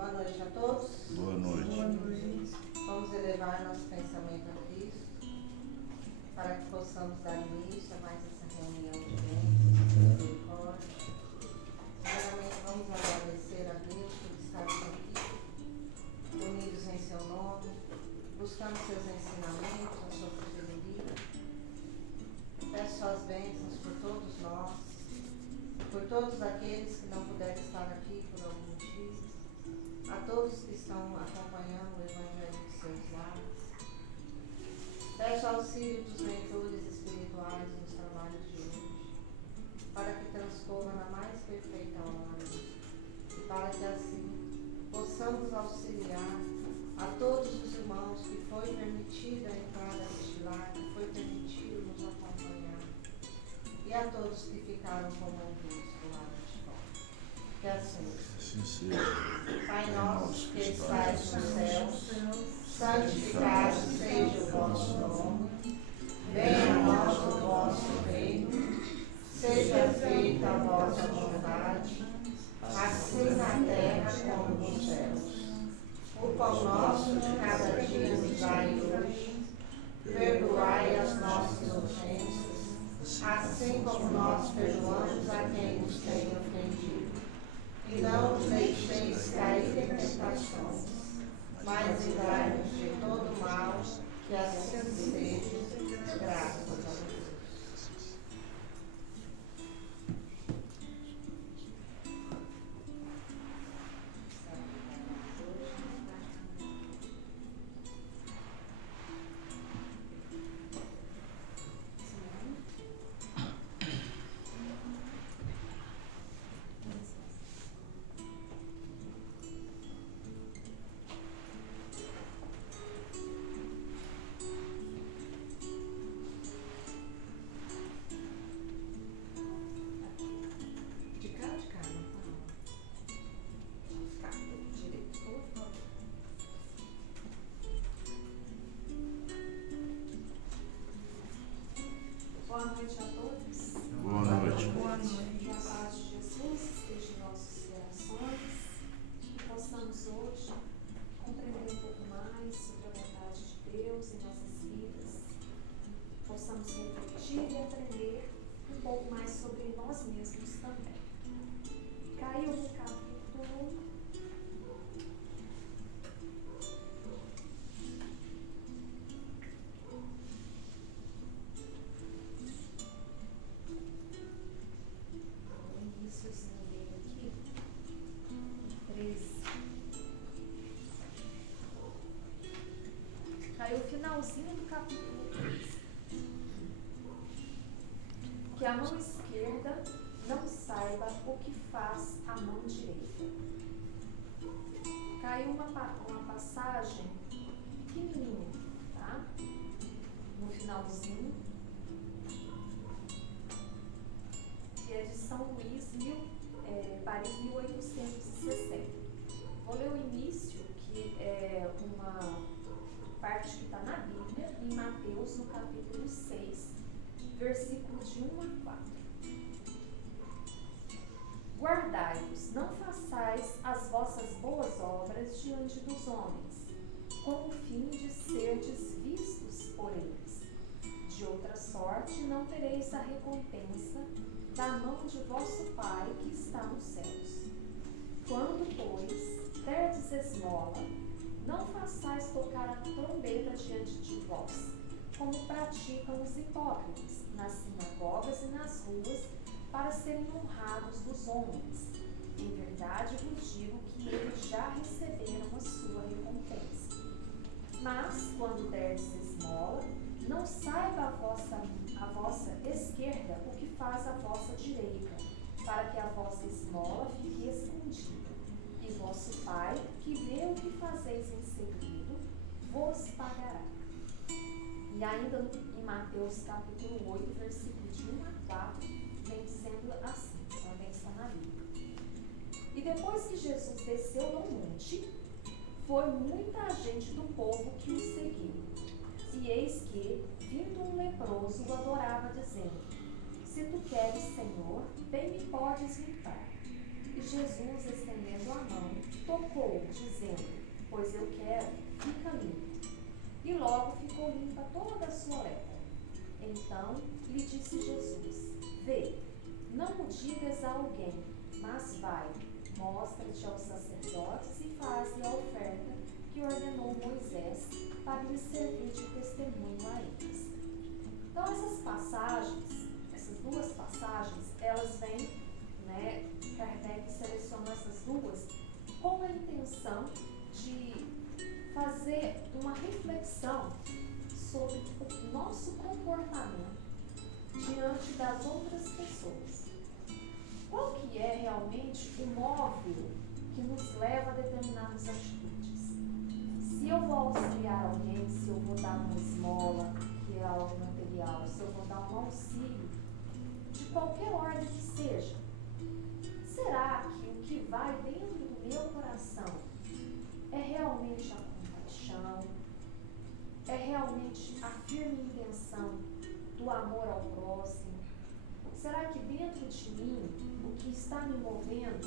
Boa noite a todos. Boa noite. Boa noite. Vamos elevar nosso pensamento a Cristo, para que possamos dar início a mais essa reunião de bênçãos, de misericórdia. Primeiramente, vamos agradecer a Deus por estarmos aqui, unidos em seu nome, buscando seus ensinamentos, a sua sabedoria. Peço suas bênçãos por todos nós, por todos aqueles que não puderam estar aqui por algum motivo, a todos que estão acompanhando o Evangelho de seus lares. Peço auxílio dos mentores espirituais nos trabalhos de hoje, para que transcorra na mais perfeita hora e para que assim possamos auxiliar a todos os irmãos que foi permitida a entrada neste lar, que foi permitido nos acompanhar, e a todos que ficaram como ouvintes do lado de fora. Que assim seja. Pai nosso que estais nos céus, santificado seja o vosso nome, venha a nós o vosso reino, seja feita a vossa vontade, assim na terra como nos céus. O pão nosso de cada dia nos dai hoje, perdoai as nossas ofensas, assim como nós perdoamos a quem nos tem ofendido. E não nos deixeis cair em tentações, mas livrai-nos de todo mal, que assim seja, graças a Deus. Boa noite a todos. Boa noite. Boa noite. Que a paz de Jesus esteja em nossos corações, que possamos hoje compreender um pouco mais sobre a vontade de Deus em nossas vidas, possamos refletir e aprender um pouco mais sobre nós mesmos também. Caiu no capítulo 13. Caiu o finalzinho do capítulo 13. Que a mão esquerda não saiba o que faz a mão direita. Caiu uma passagem pequenininha, tá? No finalzinho, que é de São Luís, Paris, 1860. Vou ler o início, que é uma parte que está na Bíblia, em Mateus, no capítulo 6, versículos de 1 a 4. Guardai-vos, não façais as vossas boas obras diante dos homens, com o fim de serdes vistos por eles. De outra sorte, não tereis a recompensa da mão de vosso Pai que está nos céus. Quando, pois, derdes esmola, não façais tocar a trombeta diante de vós, como praticam os hipócritas, nas sinagogas e nas ruas, para serem honrados dos homens. Em verdade vos digo que eles já receberam a sua recompensa. Mas, quando derdes esmola, não saiba a vossa esquerda o que faz a vossa direita, para que a vossa esmola fique escondida. E vosso Pai, que vê o que fazeis em segredo, vos pagará. E ainda em Mateus capítulo 8, versículo de 1 a 4, vem dizendo assim, também está na Bíblia. E depois que Jesus desceu do monte, foi muita gente do povo que o seguiu. E eis que, vindo um leproso, o adorava, dizendo: Se tu queres, Senhor, bem me podes limpar. E Jesus, estendendo a mão, tocou, dizendo: pois eu quero, fica limpo. E logo ficou limpa toda a sua lepra. Então lhe disse Jesus: vê, não o digas a alguém, mas vai, mostra-te aos sacerdotes e faze a oferta que ordenou Moisés para lhe servir de testemunho a eles. Então essas duas passagens, elas vêm, Kardec selecionou essas duas com a intenção de fazer uma reflexão sobre o nosso comportamento diante das outras pessoas. Qual que é realmente o móvel que nos leva a determinadas atitudes? Se eu vou auxiliar alguém, se eu vou dar uma esmola, que é algo material, se eu vou dar um auxílio, de qualquer ordem que seja, será que o que vai dentro do meu coração é realmente a compaixão, é realmente a firme intenção do amor ao próximo? Será que dentro de mim o que está me movendo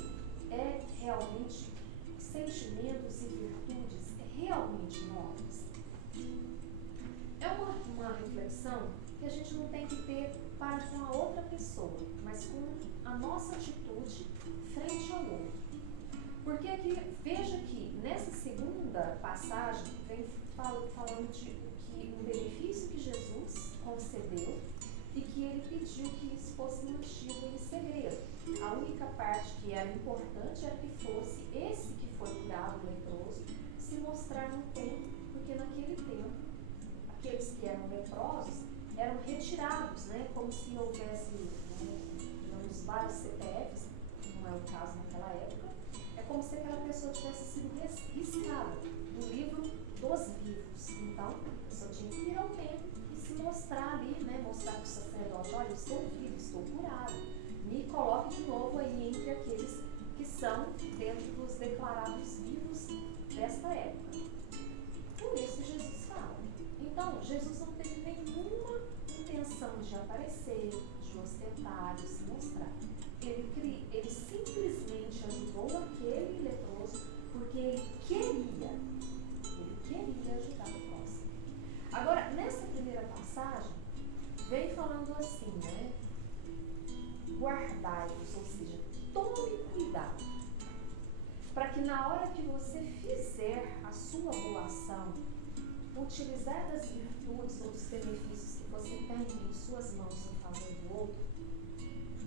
é realmente sentimentos e virtudes realmente nobres? É uma reflexão que a gente não tem que ter para com a outra pessoa, mas com a nossa atitude frente ao outro. Porque aqui, veja que nessa segunda passagem vem falando de um benefício que Jesus concedeu e que ele pediu que isso fosse mantido em segredo. A única parte que era importante era que fosse esse que foi curado, o leproso, se mostrar no templo, porque naquele tempo, aqueles que eram leprosos eram retirados, como se houvesse, digamos, vários CPFs, não é o caso naquela época, é como se aquela pessoa tivesse sido riscada do livro dos vivos. Então, a pessoa tinha que ir ao templo e se mostrar ali, mostrar para o sacerdote: olha, eu estou vivo, estou curado, me coloque de novo aí entre aqueles que são dentro dos declarados vivos desta época. Por isso Jesus fala. Então, Jesus não teve nenhuma intenção de aparecer, de ostentar, de se mostrar. Ele simplesmente ajudou aquele leproso porque ele queria ajudar o próximo. Agora, nessa primeira passagem, vem falando assim, guardai-vos, ou seja, tome cuidado, para que na hora que você fizer a sua boa ação, utilizar das virtudes ou dos benefícios que você tem em suas mãos em favor do outro,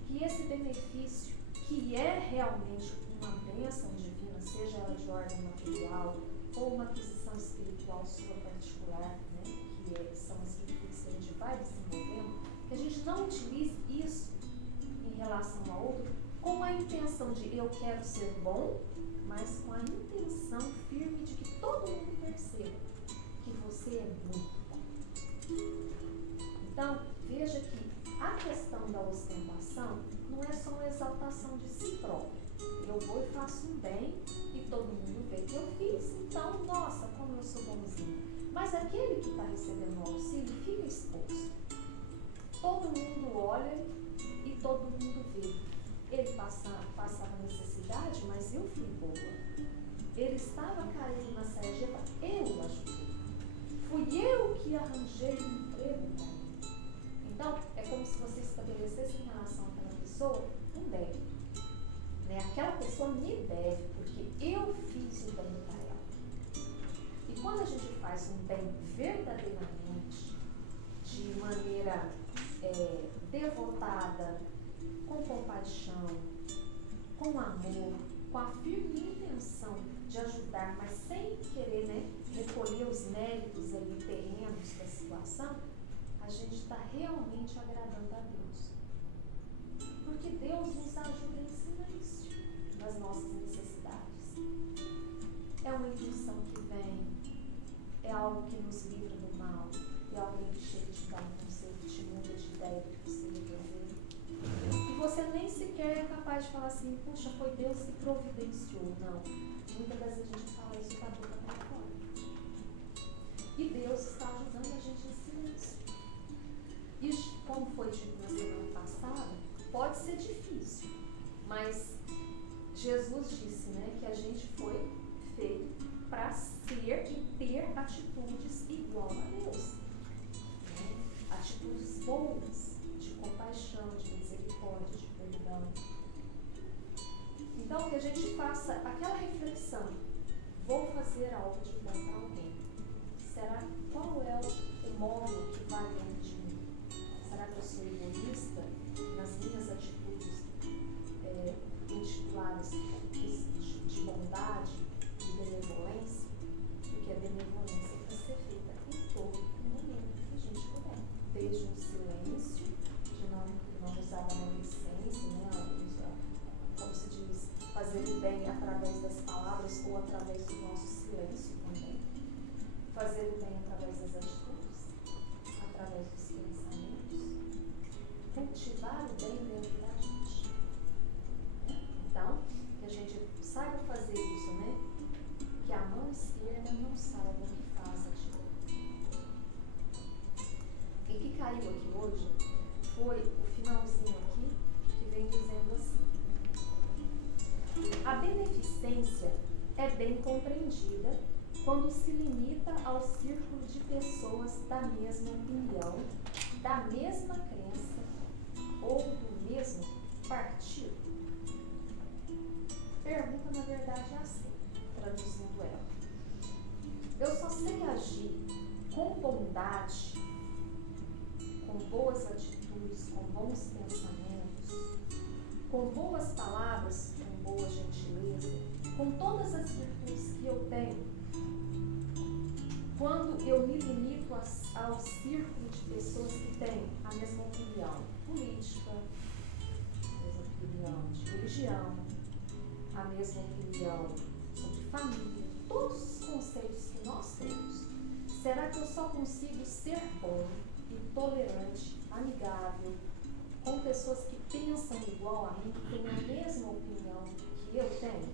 que esse benefício, que é realmente uma bênção divina, seja ela de ordem material ou uma aquisição espiritual sua particular, que são as virtudes que a gente vai desenvolvendo, que a gente não utilize isso em relação ao outro com a intenção de eu quero ser bom, mas com a intenção firme de que todo mundo perceba que você é muito bom. Então, veja que a questão da ostentação não é só uma exaltação de si próprio. Eu vou e faço um bem e todo mundo vê que eu fiz, então, nossa, como eu sou bonzinho. Mas aquele que está recebendo o auxílio fica exposto. Todo mundo olha e todo mundo vê. Ele passava necessidade, mas eu fui boa. Ele estava caindo na sarjeta, eu o ajudei. Fui eu que arranjei um emprego para ele. Então, é como se você estabelecesse em relação àquela pessoa um débito. Aquela pessoa me deve, porque eu fiz o bem para ela. E quando a gente faz um bem verdadeiramente, de maneira devotada, com compaixão, com amor, com a firme intenção de ajudar, mas sem querer recolher os méritos ali terrenos da situação, a gente está realmente agradando a Deus. Porque Deus nos ajuda em silêncio nas nossas necessidades. É uma intuição que vem, é algo que nos livra do mal, é alguém que chega e te dá um conselho, que te muda de ideia do que você deve fazer. E você nem sequer é capaz de falar assim: puxa, foi Deus que providenciou. Não. Muitas das vezes a gente fala isso da boca para fora. E Deus está ajudando a gente em silêncio. E como foi dito na semana passada, pode ser difícil, mas Jesus disse, né, que a gente foi feito para ser e ter atitudes igual a Deus. Né? Atitudes boas, de compaixão, de misericórdia, de perdão. Então, que a gente faça aquela reflexão. Vou fazer algo de bom para alguém. Será qual é o módulo que vai dentro de mim? Será que eu sou egoísta nas minhas atitudes intituladas de bondade, de benevolência? Porque a benevolência é para ser feita em todo momento que a gente puder. Desde um silêncio, de não usar a maledicência, né? Como se diz, fazer o bem através das palavras ou através do nosso silêncio também. Fazer o bem através das atitudes, através dos pensamentos. Cultivar o bem dentro da gente. Então, que a gente saiba fazer isso, né? Que a mão esquerda não saiba o que faz a direita. E que caiu aqui hoje foi o finalzinho aqui, que vem dizendo assim: a beneficência é bem compreendida quando se limita ao círculo de pessoas da mesma opinião, da mesma crença ou do mesmo partido. Pergunta, na verdade, é assim, traduzindo ela. Eu só sei agir com bondade, com boas atitudes, com bons pensamentos, com boas palavras, com boa gentileza, com todas as virtudes que eu tenho, quando eu me limito ao círculo de pessoas que têm a mesma opinião política, a mesma opinião de religião, a mesma opinião sobre família, todos os conceitos que nós temos. Será que eu só consigo ser bom e tolerante, amigável, com pessoas que pensam igual a mim, que têm a mesma opinião que eu tenho?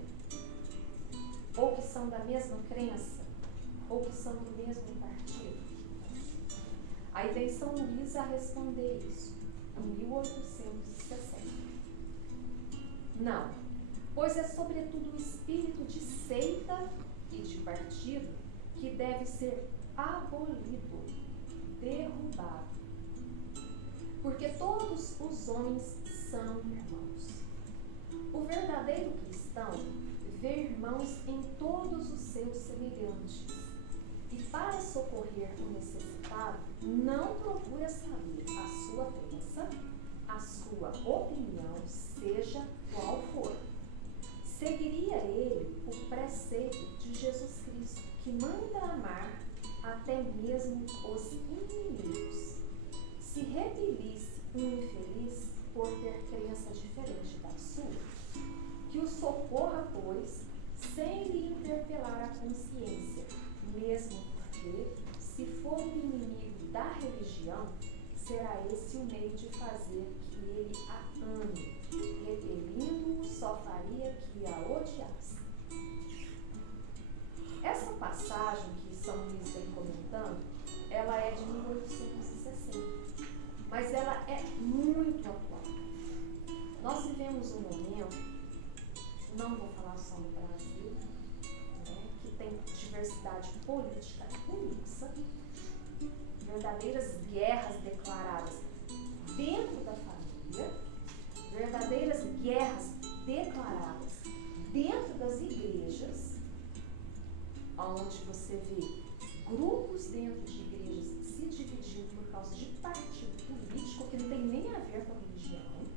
Ou que são da mesma crença? Ou que são do mesmo partido? Aí vem São Luís a responder isso, em 1860. Não, pois é sobretudo o espírito de seita e de partido que deve ser abolido, derrubado. Porque todos os homens são irmãos. O verdadeiro cristão vê irmãos em todos os seus semelhantes. E para socorrer o necessitado, não procura saber a sua crença, a sua opinião, seja qual for. Seguiria ele o preceito de Jesus Cristo, que manda amar até mesmo os inimigos. Se repelisse um infeliz por ter crença diferente da sua, que o socorra, pois, sem lhe interpelar a consciência, mesmo porque, se for um inimigo da religião, será esse o meio de fazer que ele a ame. Repelindo-o, só faria que a odiasse. Essa passagem que São Luís vem comentando, ela é de 1860, mas ela é muito atual. Nós vivemos um momento, não vou falar só no Brasil, né, que tem diversidade política imensa, verdadeiras guerras declaradas dentro da família, verdadeiras guerras declaradas dentro das igrejas, onde você vê grupos dentro de igrejas se dividindo por causa de partido político que não tem nem a ver com a religião.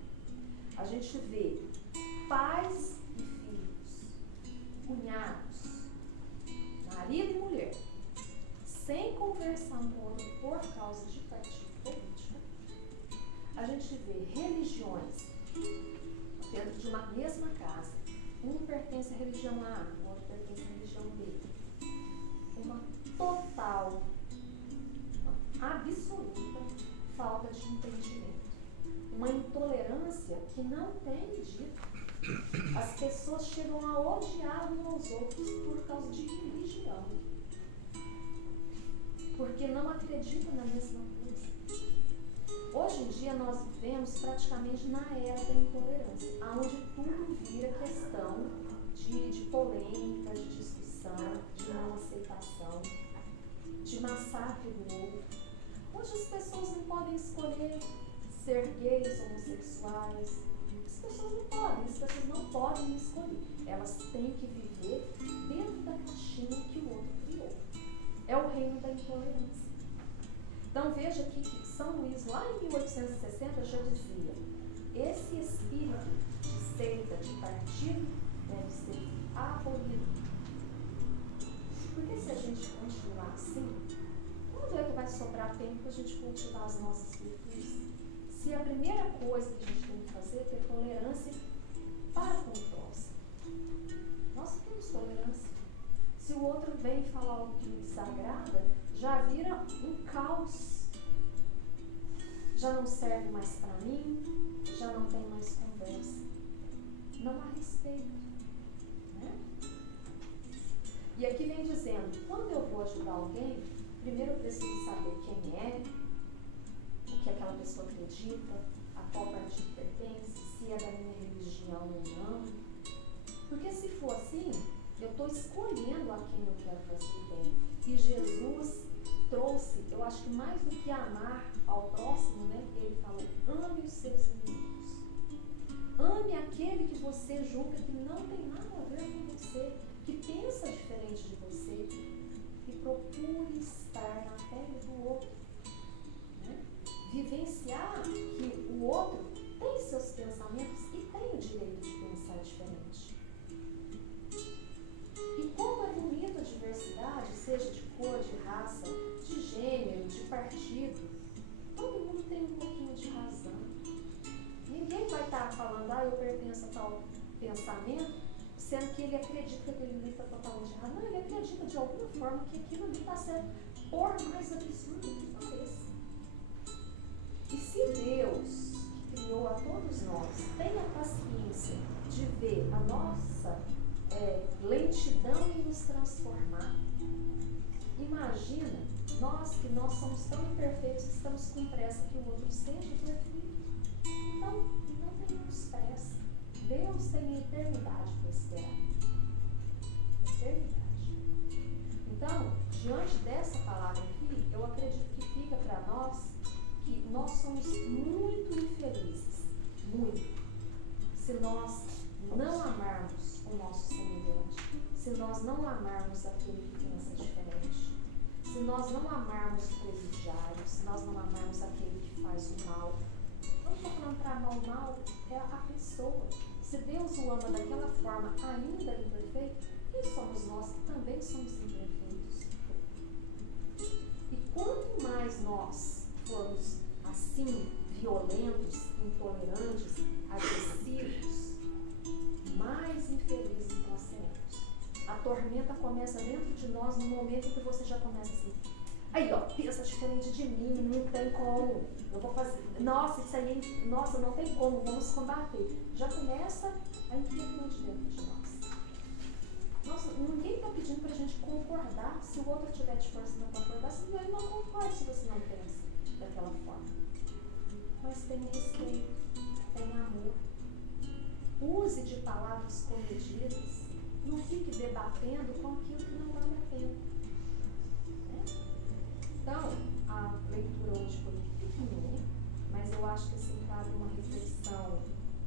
A gente vê pais e filhos, cunhados, marido e mulher, sem conversar um com o outro por causa de partido político. A gente vê religiões dentro de uma mesma casa. Um pertence à religião A, o outro pertence à religião B. Uma total, uma absoluta falta de entendimento. Uma intolerância que não tem medida. As pessoas chegam a odiar uns aos outros por causa de religião. Porque não acreditam na mesma coisa. Hoje em dia nós vivemos praticamente na era da intolerância, onde tudo vira questão de polêmica, de discussão, de não aceitação, de massacre do outro. Hoje as pessoas não podem escolher ser gays, homossexuais. As pessoas não podem escolher. Elas têm que viver dentro da caixinha que o outro criou. É o reino da intolerância. Então veja aqui que São Luís, lá em 1860, já dizia: esse espírito de seita, de partido, deve ser abolido. Porque se a gente continuar assim, quando é que vai sobrar tempo para a gente cultivar as nossas virtudes? Se a primeira coisa que a gente tem que fazer é ter tolerância para com o próximo. Nós temos tolerância. Se o outro vem falar algo que me desagrada, já vira um caos. Já não serve mais para mim, já não tem mais conversa. Não há respeito. Né? E aqui vem dizendo, quando eu vou ajudar alguém, primeiro eu preciso saber quem é, o que aquela pessoa acredita, a qual partido pertence, se é da minha religião ou não. Porque se for assim, eu estou escolhendo a quem eu quero fazer bem. E Jesus trouxe, eu acho que mais do que amar ao próximo, né? Ele falou, ame os seus inimigos. Ame aquele que você julga que não tem nada a ver com você, que pensa diferente de você. E procure estar na pele do outro. Né? Vivenciar que o outro tem seus pensamentos e tem o direito de pensar diferente. E como é bonita a diversidade, seja de cor, de raça, de gênero, de partido, todo mundo tem um pouquinho de razão. Ninguém vai estar falando, eu pertenço a tal pensamento, sendo que ele acredita que aquele livro está totalmente errado. Não, ele acredita de alguma forma que aquilo ali está sendo por mais absurdo que pareça. E se Deus, que criou a todos nós, tem a paciência de ver a nossa lentidão em nos transformar, imagina nós somos tão imperfeitos que estamos com pressa que o outro seja perfeito. Então, não tenhamos pressa. Deus tem a eternidade para esperar. Eternidade. Então, diante dessa palavra aqui, eu acredito que fica para nós que nós somos muito infelizes, muito, se nós não amarmos o nosso semelhante, se nós não amarmos aquele que pensa diferente, se nós não amarmos o presidiário, se nós não amarmos aquele que faz o mal. Não estou falando para amar o mal, é a pessoa. Se Deus o ama daquela forma ainda imperfeito, quem somos nós que também somos imperfeitos? E quanto mais nós formos assim, violentos, intolerantes, agressivos, mais infelizes nós seremos. A tormenta começa dentro de nós no momento em que você já começa assim. Aí, pensa diferente de mim, não tem como. Eu vou fazer. Nossa, isso aí, nossa, não tem como, vamos combater. Já começa a inquietude dentro de nós. Nossa, ninguém está pedindo para a gente concordar. Se o outro tiver te forçando a concordar, ele não concorda se você não pensa daquela forma. Mas tenha respeito, tenha amor. Use de palavras comedidas. Não fique debatendo com aquilo que não vale a pena. Né? Então, a leitura hoje foi pequenininha, mas eu acho que assim cabe uma reflexão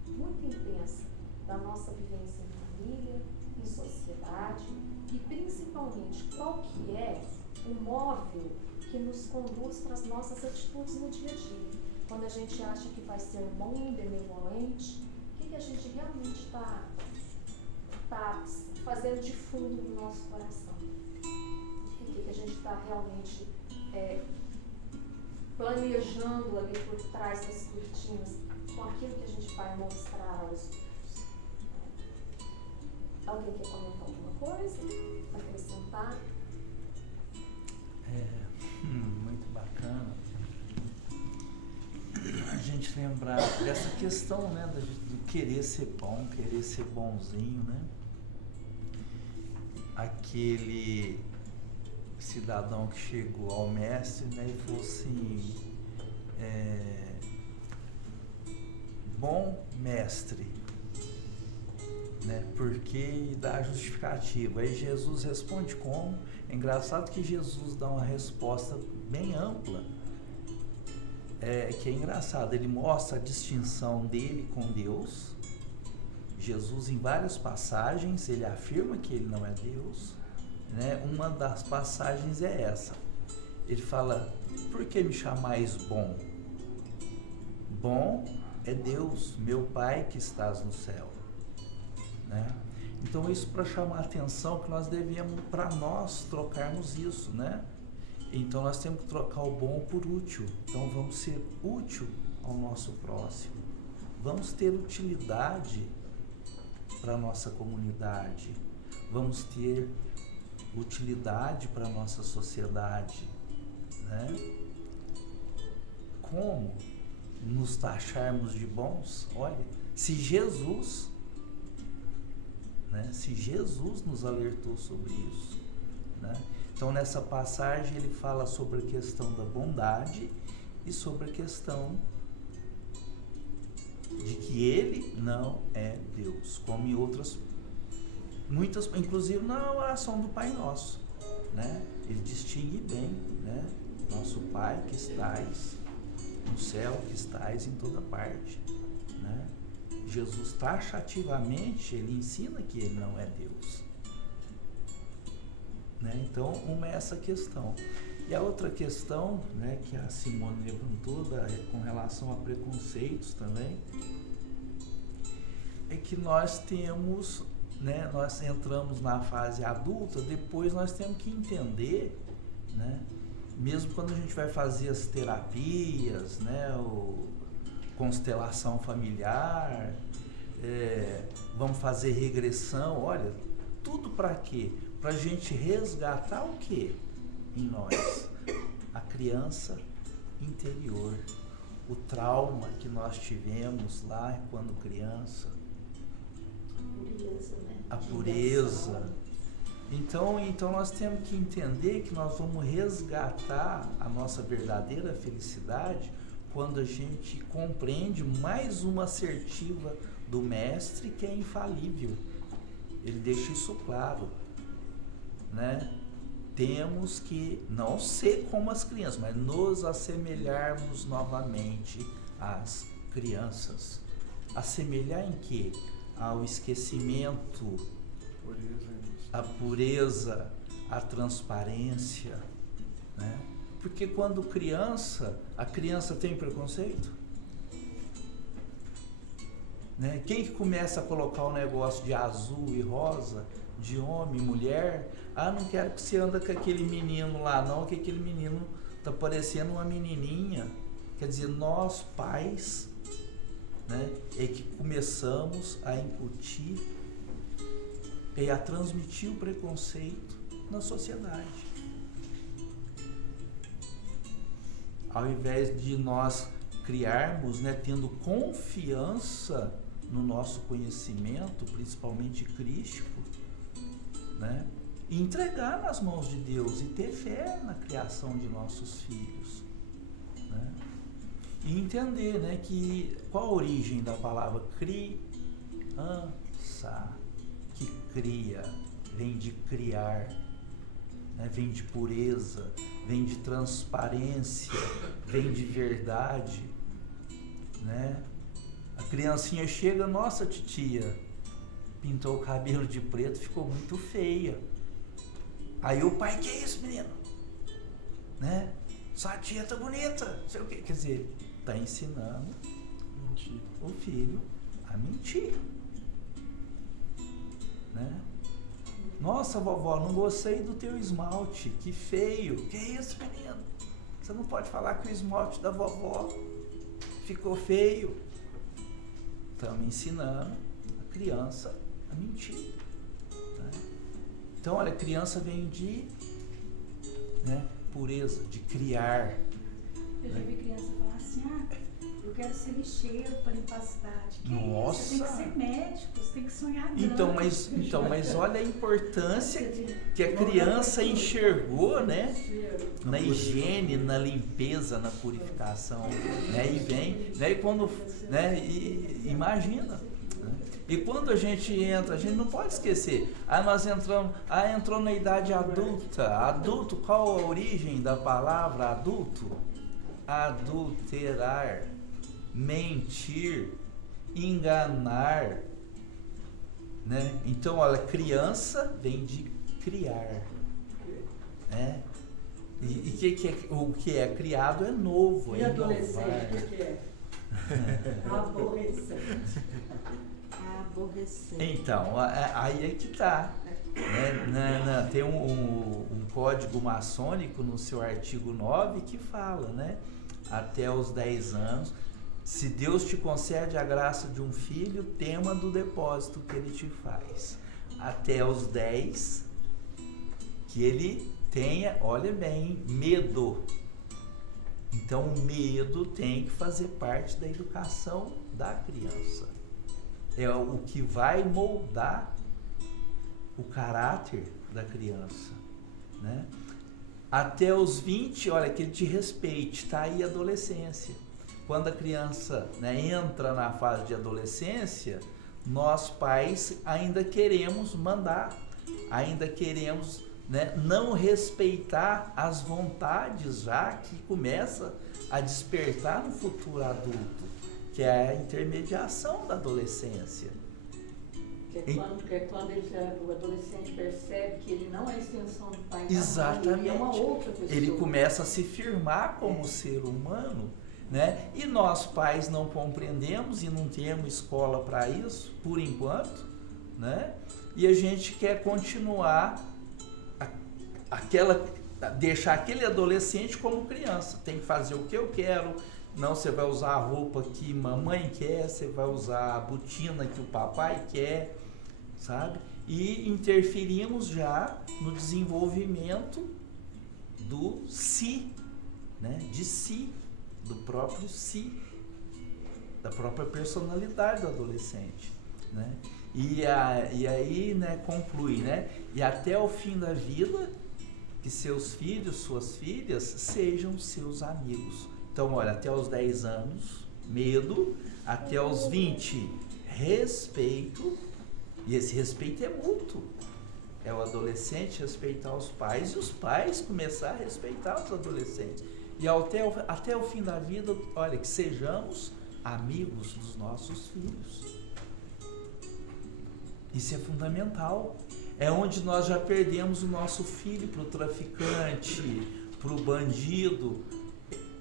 muito intensa da nossa vivência em família, em sociedade e principalmente qual que é o móvel que nos conduz para as nossas atitudes no dia a dia. Quando a gente acha que vai ser bom, benevolente, o que a gente realmente está fazendo de fundo no nosso coração? O que a gente está realmente planejando ali por trás das cortinas com aquilo que a gente vai mostrar aos outros? Alguém quer comentar alguma coisa? Acrescentar? Muito bacana a gente lembrar dessa questão, né, do querer ser bom, querer ser bonzinho, né? Aquele cidadão que chegou ao mestre, né, e falou assim, bom mestre, né? Porque dá a justificativa. Aí Jesus responde como? É engraçado que Jesus dá uma resposta bem ampla. Que é engraçado, ele mostra a distinção dele com Deus. Jesus, em várias passagens, ele afirma que ele não é Deus, né? Uma das passagens é essa. Ele fala: por que me chamais bom? Bom é Deus, meu Pai que estás no céu, né? Então isso para chamar a atenção que nós devemos, para nós, trocarmos isso, né? Então nós temos que trocar o bom por útil. Então vamos ser útil ao nosso próximo. Vamos ter utilidade para a nossa comunidade. Vamos ter utilidade para a nossa sociedade, né? Como nos taxarmos de bons? Olha, se Jesus, né? Se Jesus nos alertou sobre isso, né? Então, nessa passagem, ele fala sobre a questão da bondade e sobre a questão de que ele não é Deus, como em outras, muitas, inclusive na oração do Pai Nosso, né? Ele distingue bem, né? Nosso Pai que estais no céu, que estais em toda parte, né? Jesus taxativamente, ele ensina que ele não é Deus. Né? Então, uma é essa questão. E a outra questão, né, que a Simone levantou com relação a preconceitos também, é que nós temos, né, nós entramos na fase adulta, depois nós temos que entender, né, mesmo quando a gente vai fazer as terapias, né, constelação familiar, vamos fazer regressão, olha, tudo para quê? Para a gente resgatar o que em nós? A criança interior, o trauma que nós tivemos lá quando criança, a pureza. Então nós temos que entender que nós vamos resgatar a nossa verdadeira felicidade quando a gente compreende mais uma assertiva do mestre que é infalível. Ele deixa isso claro, né? Temos que não ser como as crianças, mas nos assemelharmos novamente às crianças. Assemelhar em quê? Ao esquecimento, a pureza, a transparência, né? Porque quando a criança tem preconceito, né? Quem que começa a colocar o negócio de azul e rosa, de homem e mulher? Ah, não quero que você anda com aquele menino lá não, que aquele menino tá parecendo uma menininha. Quer dizer, nós pais, né, é que começamos a incutir e a transmitir o preconceito na sociedade. Ao invés de nós criarmos, né, tendo confiança no nosso conhecimento, principalmente crístico, né, e entregar nas mãos de Deus e ter fé na criação de nossos filhos, né, e entender, né, que qual a origem da palavra criança, que cria, vem de criar, né, vem de pureza, vem de transparência, vem de verdade, né? A criancinha chega, nossa, titia pintou o cabelo de preto, ficou muito feia. Aí o pai, que é isso, menino? Né? Sua tia tá bonita, não sei o quê. Quer dizer, tá ensinando o filho a mentir, né? Nossa, vovó, não gostei do teu esmalte, que feio. Que isso, menino? Você não pode falar que o esmalte da vovó ficou feio. Estamos ensinando a criança a mentir, né? Então, olha, a criança vem de, né, pureza, de criar. Eu já vi criança falar assim, Eu quero ser lixeiro para limpar a cidade. Que Nossa! isso? Tem que ser médico, você tem que sonhar grande. Então, mas olha a importância que a criança enxergou, né? Na higiene, na limpeza, na purificação, né? E vem, né? E quando, né? E imagina, né? E quando a gente entra, a gente não pode esquecer. Nós entramos, entrou na idade adulta. Adulto, qual a origem da palavra adulto? Adulterar, mentir, enganar, né? Então, olha, criança vem de criar, né? E o que é criado é novo, E é adolescente, inovar. o que é? Aborrecente. Aborrecer. Então, aí é que tá, né? Tem um código maçônico no seu artigo 9 que fala, né? Até os 10 anos, se Deus te concede a graça de um filho, tema do depósito que ele te faz. Até os 10, que ele tenha, olha bem, medo. Então, o medo tem que fazer parte da educação da criança. É o que vai moldar o caráter da criança, né? Até os 20, olha, que ele te respeite, tá aí a adolescência. Quando a criança, né, entra na fase de adolescência, nós pais ainda queremos mandar, ainda queremos, né, não respeitar as vontades já que começa a despertar no futuro adulto, que é a intermediação da adolescência. Que é quando o adolescente percebe que ele não é a extensão do pai. Exatamente. Ele é uma outra pessoa. Ele começa a se firmar como ser humano, né? E nós pais não compreendemos e não temos escola para isso, por enquanto, né? E a gente quer continuar deixar aquele adolescente como criança. Tem que fazer o que eu quero. Não, você vai usar a roupa que mamãe quer, você vai usar a botina que o papai quer, sabe? E interferimos já no desenvolvimento do si, né? De si, do próprio si, da própria personalidade do adolescente, né? E aí, né, conclui, né? E até o fim da vida, que seus filhos, suas filhas, sejam seus amigos. Então, olha, até os 10 anos, medo, até os 20, respeito, e esse respeito é mútuo. É o adolescente respeitar os pais e os pais começar a respeitar os adolescentes. E até o fim da vida, olha, que sejamos amigos dos nossos filhos. Isso é fundamental. É onde nós já perdemos o nosso filho para o traficante, para o bandido,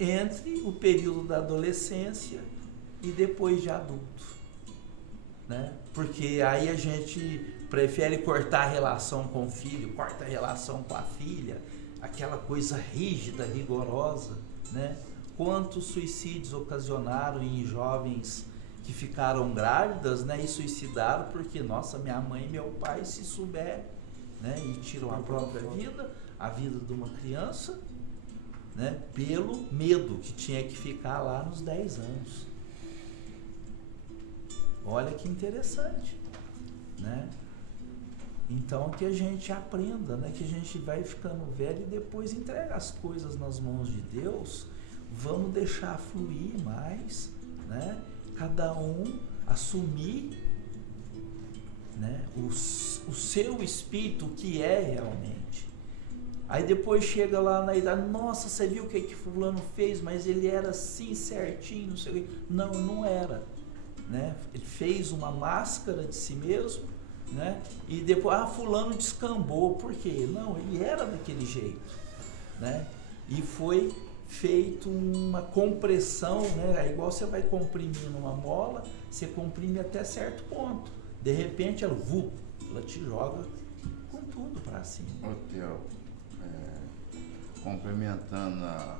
entre o período da adolescência e depois de adulto, né? Porque aí a gente prefere cortar a relação com o filho, corta a relação com a filha, aquela coisa rígida, rigorosa, né? Quantos suicídios ocasionaram em jovens que ficaram grávidas, né, e suicidaram porque, nossa, minha mãe e meu pai, se souber, né, e tiram a própria vida, a vida de uma criança, né, pelo medo que tinha que ficar lá nos 10 anos. Olha que interessante, né? Então, que a gente aprenda, né, que a gente vai ficando velho e depois entrega as coisas nas mãos de Deus, vamos deixar fluir mais, né? Cada um assumir, né, o seu espírito, o que é realmente. Aí depois chega lá na idade, nossa, você viu o que fulano fez, mas ele era assim certinho, não sei o que. Não, não era, né? Ele fez uma máscara de si mesmo, né? E depois, fulano descambou. Por quê? Não, ele era daquele jeito, né? E foi feito uma compressão, né? É igual você vai comprimir numa mola, você comprime até certo ponto. De repente ela te joga com tudo para cima. Ô Theo, complementando a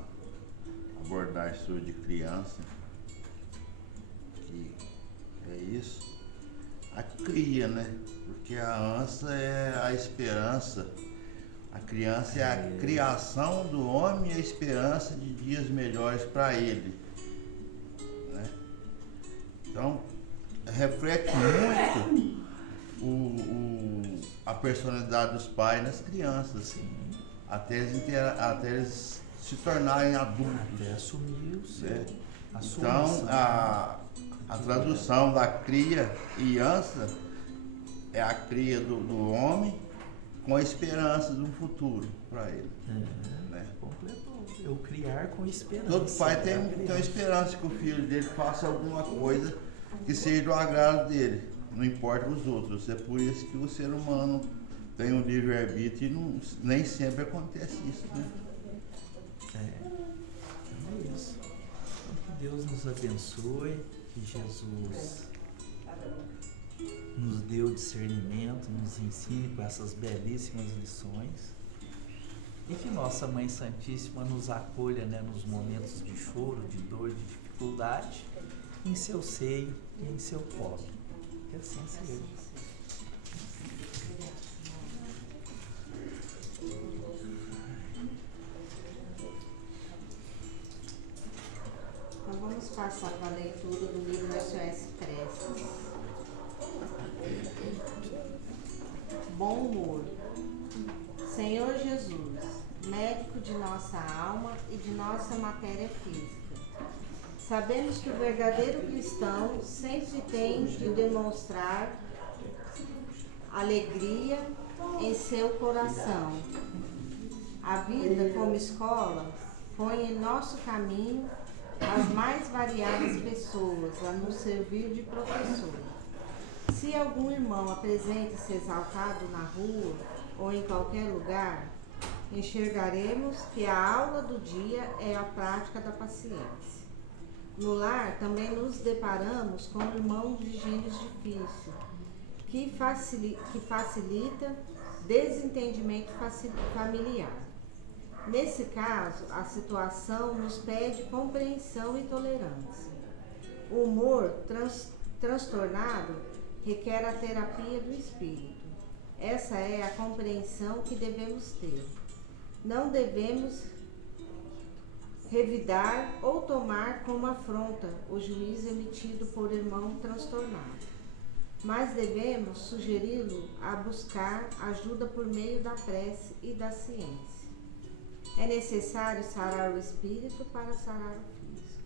abordagem sua de criança, que é isso, a cria, né? Porque a ânsia é a esperança. A criança é a criação do homem e a esperança de dias melhores para ele, né? Então, reflete muito a personalidade dos pais nas crianças, Sim. até eles se tornarem adultos. Até assumir o seu. Né? A sua Então, missão. a tradução da cria e ança é a cria do homem com a esperança de um futuro para ele. Né? Completou. Eu criar com esperança. Todo pai tem É a uma criança. esperança que o filho dele faça alguma coisa que seja do agrado dele, não importa os outros. É por isso que o ser humano tem um livre-arbítrio e nem sempre acontece isso, né? É isso. Então, que Deus nos abençoe, que Jesus nos dê o discernimento, nos ensine com essas belíssimas lições e que nossa Mãe Santíssima nos acolha, né, nos momentos de choro, de dor, de dificuldade, em seu seio e em seu colo. Que assim seja. Então vamos passar para a leitura do livro SOS Preces. Bom humor. Senhor Jesus, médico de nossa alma e de nossa matéria física, sabemos que o verdadeiro cristão sempre tem de demonstrar alegria em seu coração. A vida como escola põe em nosso caminho as mais variadas pessoas a nos servir de professor. Se algum irmão apresenta-se exaltado na rua ou em qualquer lugar, enxergaremos que a aula do dia é a prática da paciência. No lar também nos deparamos com irmãos de gênios difícil, que facilita desentendimento familiar. Nesse caso, a situação nos pede compreensão e tolerância. O humor transtornado requer a terapia do espírito. Essa é a compreensão que devemos ter. Não devemos revidar ou tomar como afronta o juízo emitido por irmão transtornado, mas devemos sugeri-lo a buscar ajuda por meio da prece e da ciência. É necessário sarar o espírito para sarar o físico.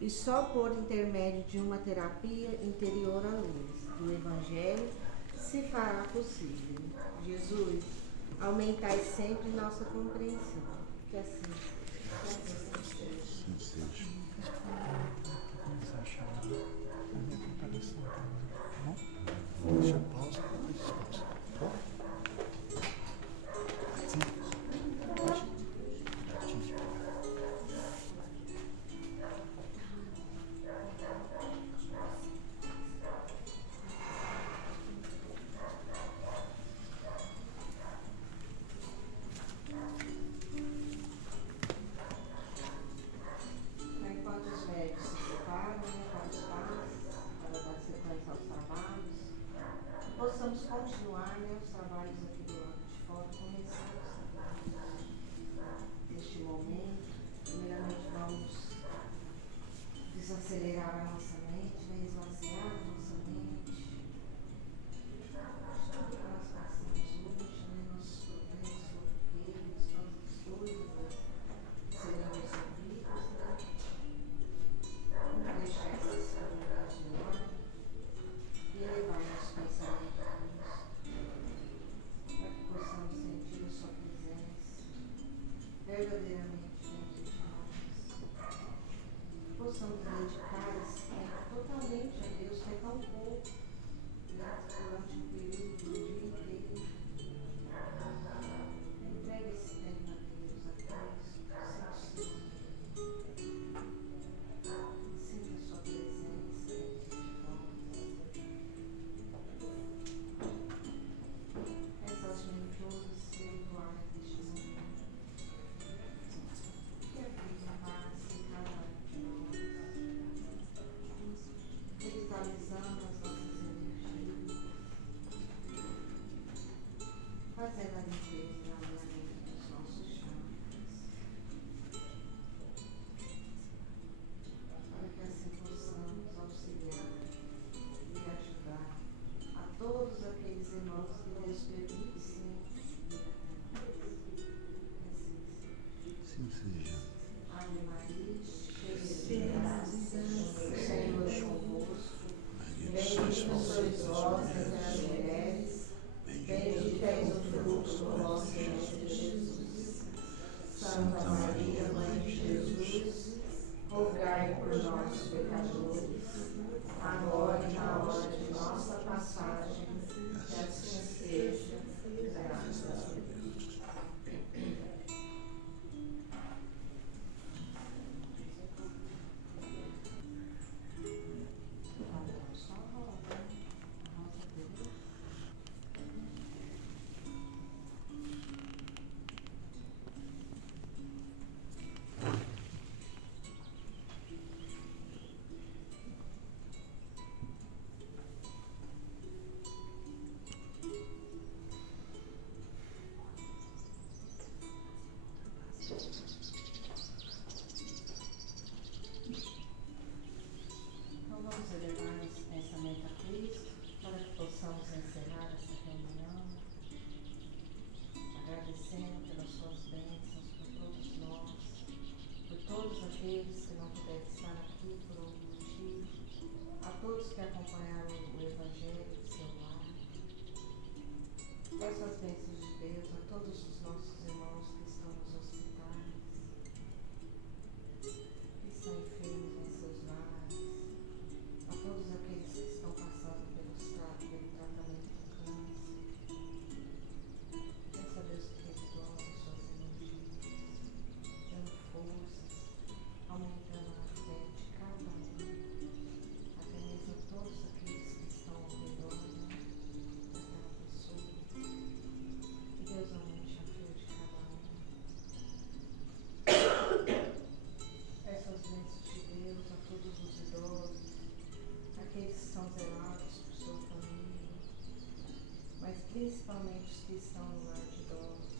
E só por intermédio de uma terapia interior à luz do Evangelho se fará possível. Jesus, aumentai sempre nossa compreensão. Que assim Assim seja. Deixa eu pausa, depois pausa. Bom? Sim. Pode? Atinge. enquanto os médicos se preparam, para os pais, para dar sequência aos trabalhos, possamos continuar, os trabalhos aqui do lado de fora, começar os trabalhos neste momento. Primeiramente vamos desacelerar a nossa mente, esvaziar a nossa mente. Tudo que nós passamos hoje, nossos problemas, bloqueios, nossas coisas serão resolvidas, Vamos deixar essas figuras de lado e elevar nossos pensamentos a Deus, para que possamos sentir a Sua presença verdadeiramente dentro de nós. Possamos dedicar esse tempo totalmente a Deus, que é tão pouco, durante o período do dia inteiro. Entregue esse tempo a Deus, a Cristo, sinta a Sua presença dentro de nós. Peça aos mentores se atuar neste momento. Que a vida passe em cada um de nós, revitalizando as nossas energias, fazendo a limpeza e alinhamento dos nossos chakras, para que assim possamos auxiliar por nosso Senhor Jesus. Santa Maria, Mãe de Jesus, rogai por nós, pecadores, agora e na hora de nossa passagem, que assim seja, graças a Deus. Então vamos elevar nosso pensamento a Cristo para que possamos encerrar essa reunião, agradecendo pelas suas bênçãos por todos nós, por todos aqueles que não puderam estar aqui por algum motivo, a todos que acompanharam o Evangelho do seu lar. Peço as bênçãos de Deus a todos os nossos irmãos que estão nos hospitais, que estão enfermos em seus lares, a todos aqueles que estão passando pelo tratamento do câncer. Peço a Deus que renove suas energias, dando forças, aumentando a fé de cada um, até mesmo todos aqueles que estão ao redor daquela pessoa. Que Deus aumente a fé de cada um. Peço as bênçãos de Deus a todos os idosos, aqueles que são zelados por sua família, mas principalmente os que estão no lar de idosos.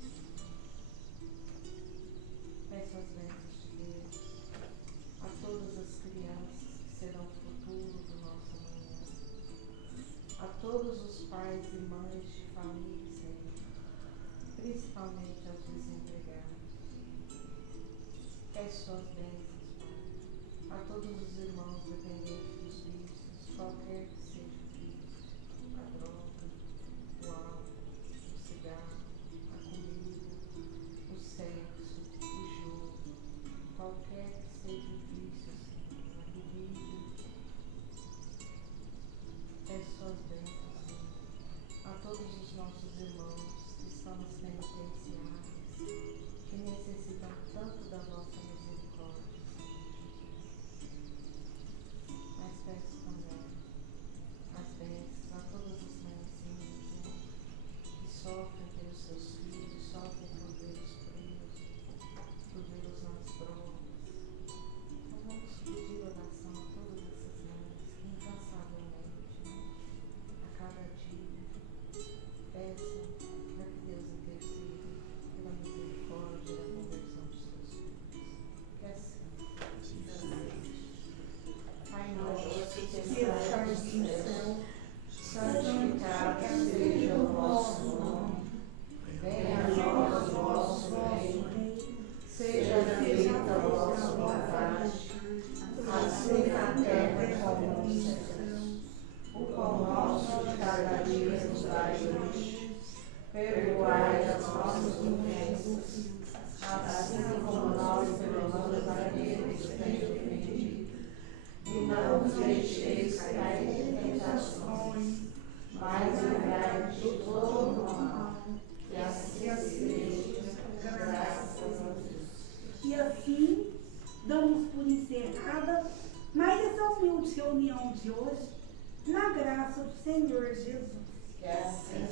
Peço as bênçãos de Deus a todas as crianças que serão o futuro do nosso amanhã, a todos os pais e mães de família, Senhor, principalmente aos desempregados. Peço as bênçãos, Pai, a todos os irmãos dependentes dos vícios, qualquer que seja o vício, a droga, o álcool, o cigarro, a comida, o sexo, o jogo, qualquer que seja o vício, Senhor, a bebida. Peço as bênçãos, Senhor, a todos os nossos irmãos que estão nas penitenciárias, que necessitam tanto da vossa misericórdia, Senhor Jesus. Mas peço também as bênçãos a todas as mãezinhas, né, que sofrem pelos seus filhos, sofrem por vê-los presos, por vê-los nas drogas. Então vamos pedir oração a todas essas mães que incansavelmente, né, a cada dia, peçam para que Deus interceda pela misericórdia e a conversão dos seus filhos. Que assim seja. Pai nosso que estás no céu, santificado seja o vosso nome. Venha a nós o vosso reino. Seja feita a vossa vontade, assim na terra como no céu. O pão nosso de cada dia nos dai hoje. Perdoai as nossas ofensas, assim como nós perdoamos aqueles que têm ofendido. E não nos deixeis cair em tentações, mas livrai-nos de todo o mal. Que assim seja, graças a Deus. E assim, damos por encerrada mais essa humilde reunião de hoje, na graça do Senhor Jesus. Que assim